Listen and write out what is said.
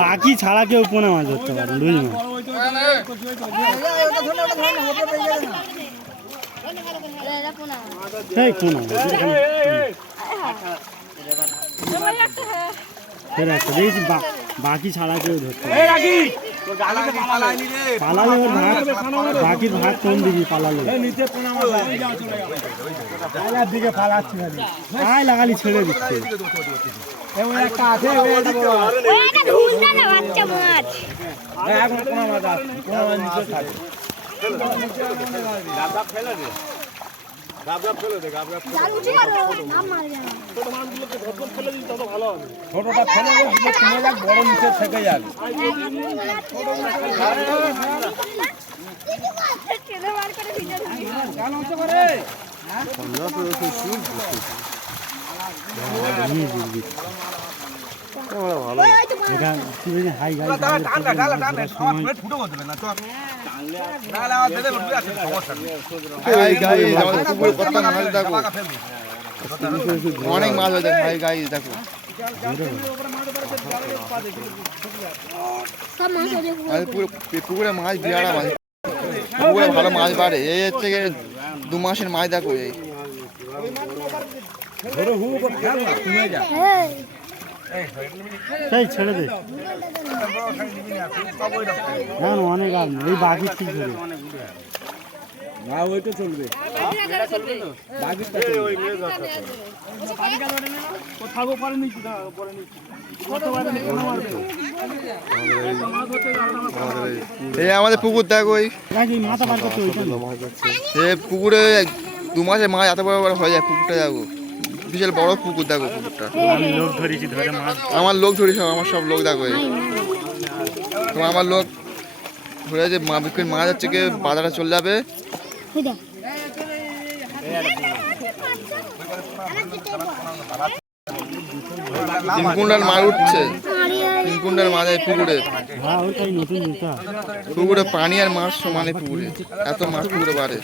বাকি ছাড়া কেউ পোনা মাছ ধরতে পারে রুই মাছ। দেখছি বাকি ছাড়া কেউ ধরতে পারে। পালালে ওর ভাগ, বাকির ভাগ কম দিবি পালালে। দিকে পালাচ্ছি লাগালি ছেড়ে দিচ্ছে। ছোটটা ফেলে কমে যাক, বড় নিচে থেকে যাবে। অনেক মাছ হয়েছে ভাই, গাই দেখো পুকুরে মাছ বিয়ারা মাছ, পুকুরে ভালো মাছ বাড়ে। এই হচ্ছে 2 মাসের মাছ দেখো। এই ছেড়ে দে, অনেক আর এই বাকি ঠিক ধরে না, ওইটা চলবে। এই আমাদের পুকুর দেখো, পুকুরে 2 মাসের মাছ এত বড় বড় হয়ে যায়। পুকুরটা দেখো, বিশাল বড় পুকুর দেখো। পুকুরটা আমার লোক ধরি, সব আমার সব লোক দেখো। আমার লোক ধরে যে বিক্রি মাছ হচ্ছে কি বাজারে চলে যাবে। কুন্ডাল মাছ উঠছে, কুন্ডাল মাছ পুকুরে। পুকুরে পানি আর মাছ সমানে, পুকুরে এত মাছ পুকুরে বাড়ে।